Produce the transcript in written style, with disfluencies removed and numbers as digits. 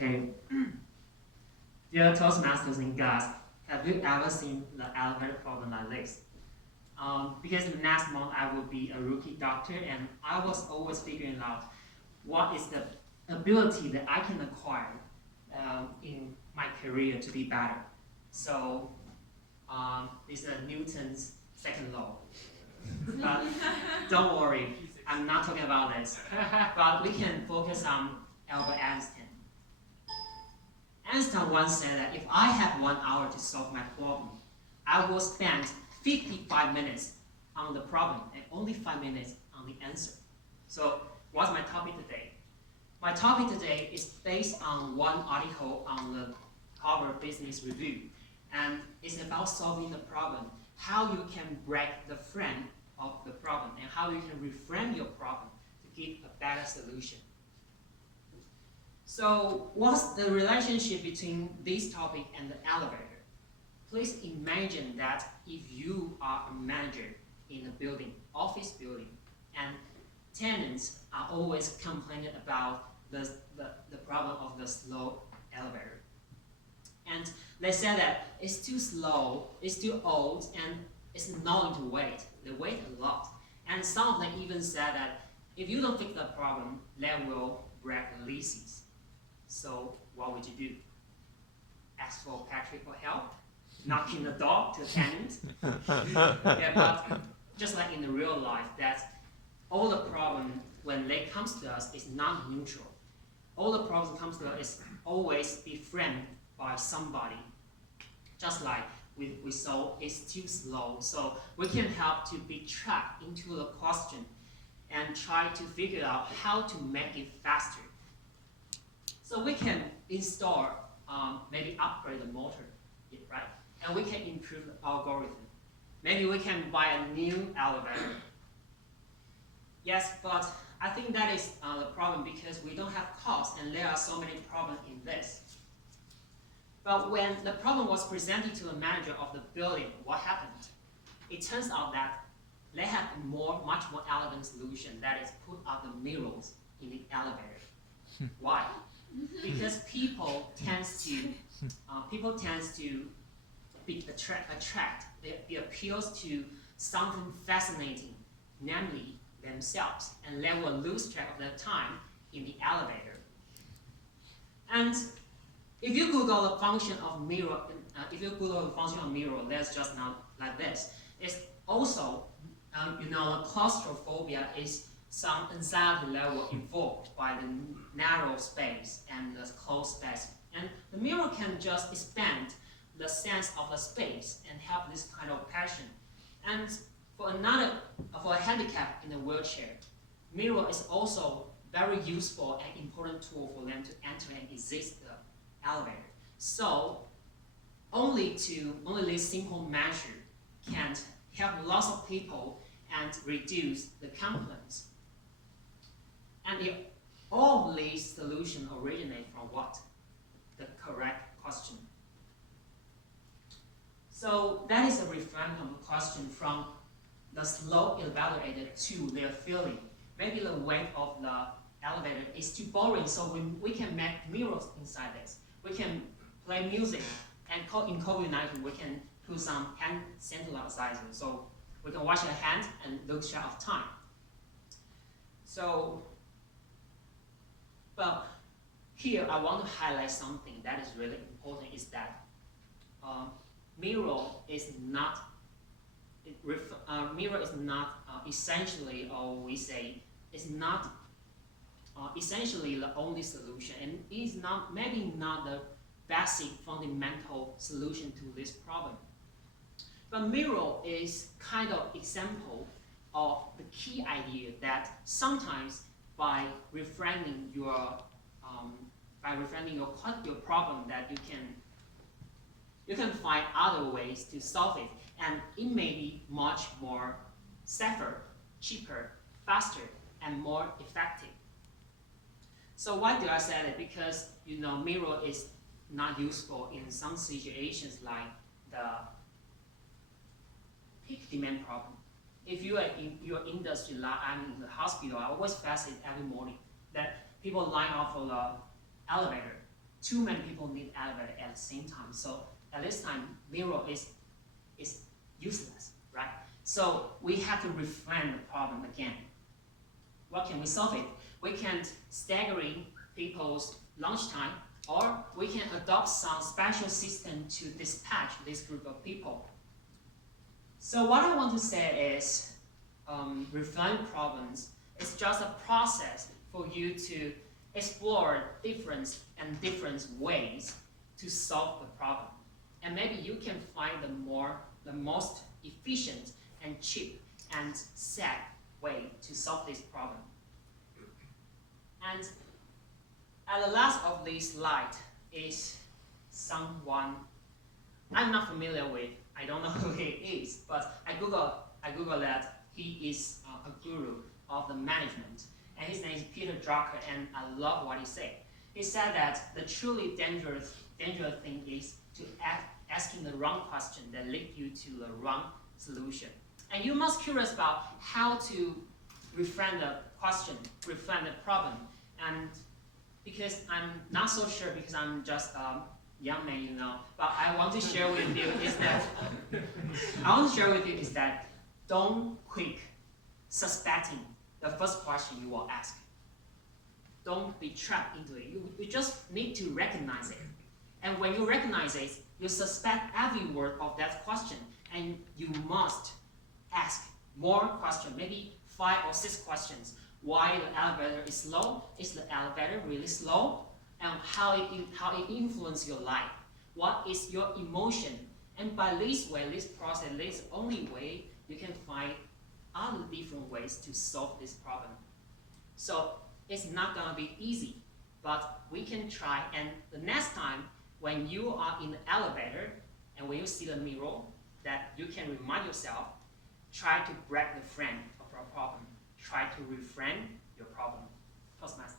Okay, dear Toastmasters and guys, have you ever seen the elevator problem like this? Because next month I will be a rookie doctor, and I was always figuring out what is the ability that I can acquire in my career to be better. So it's Newton's second law. But don't worry, I'm not talking about this. But we can focus on Albert Einstein. Einstein once said that if I have 1 hour to solve my problem, I will spend 55 minutes on the problem and only 5 minutes on the answer. So what's my topic today? My topic today is based on one article on the Harvard Business Review, and it's about solving the problem, how you can break the frame of the problem, and how you can reframe your problem to give a better solution. So what's the relationship between this topic and the elevator? Please imagine that if you are a manager in a building, office building, and tenants are always complaining about the problem of the slow elevator. And they say that it's too slow, it's too old, and it's not going to wait. They wait a lot. And some of them even said that if you don't fix the problem, they will break the leases. So what would you do? Ask for Patrick for help? Knocking the door to a tenant? Yeah, but just like in the real life, that all the problem when they comes to us is not neutral. All the problems comes to us is always be framed by somebody. Just like we saw, it's too slow. So we can help to be trapped into the question and try to figure out how to make it faster. So we can install, maybe upgrade the motor, right? And we can improve the algorithm. Maybe we can buy a new elevator. Yes, but I think that is the problem because we don't have cost and there are so many problems in this. But when the problem was presented to the manager of the building, what happened? It turns out that they have a much more elegant solution, that is put up the mirrors in the elevator. Why? Because people tends to be attract. They appeals to something fascinating, namely themselves, and they will lose track of their time in the elevator. And if you Google the function of mirror, that's just not like this. It's also, claustrophobia is some anxiety level evoked by the narrow space and the closed space. And the mirror can just expand the sense of the space and have this kind of passion. And for a handicap in a wheelchair, mirror is also very useful and important tool for them to enter and exit the elevator. So only this simple measure can help lots of people and reduce the complaints. And if all of these solutions originate from what? The correct question. So that is a reframe of the question from the slow elevator to their feeling. Maybe the weight of the elevator is too boring, so we can make mirrors inside this. We can play music, and in COVID-19 we can put some hand sanitizer, so we can wash our hands and lose track of time. So, but here I want to highlight something that is really important, is that mirror is not essentially, or we say, it's not essentially the only solution, and is not maybe not the basic fundamental solution to this problem. But mirror is kind of example of the key idea that sometimes by reframing your problem, that you can find other ways to solve it, and it may be much more safer, cheaper, faster, and more effective. So why do I say that? Because mirror is not useful in some situations like the peak demand problem. If you are in your industry, like I'm in the hospital, I always face it every morning that people line up for the elevator, too many people need elevator at the same time. So at this time, mirror is useless, right? So we have to reframe the problem again. What can we solve it? We can staggering people's lunchtime, or we can adopt some special system to dispatch this group of people. So what I want to say is, reframe problems is just a process for you to explore different ways to solve the problem. And maybe you can find the most efficient and cheap and safe way to solve this problem. And at the last of this slide is someone I'm not familiar with. I don't know who he is, but I Google that he is a guru of the management, and his name is Peter Drucker, and I love what he said. He said that the truly dangerous thing is to asking the wrong question that lead you to the wrong solution. And you must curious about how to reframe the question, reframe the problem. And because I'm not so sure, because I'm just a young man, you know, but I want to share with you is that don't quick suspecting the first question you will ask. Don't be trapped into it. You just need to recognize it. And when you recognize it, you suspect every word of that question, and you must ask more questions, maybe 5 or 6 questions. Why the elevator is slow? Is the elevator really slow? And how it influences your life? What is your emotion? And by this way, this process, this only way you can find other different ways to solve this problem. So it's not gonna be easy, but we can try. And the next time when you are in the elevator and when you see the mirror, that you can remind yourself, try to break the frame of your problem. Try to reframe your problem. Toastmasters.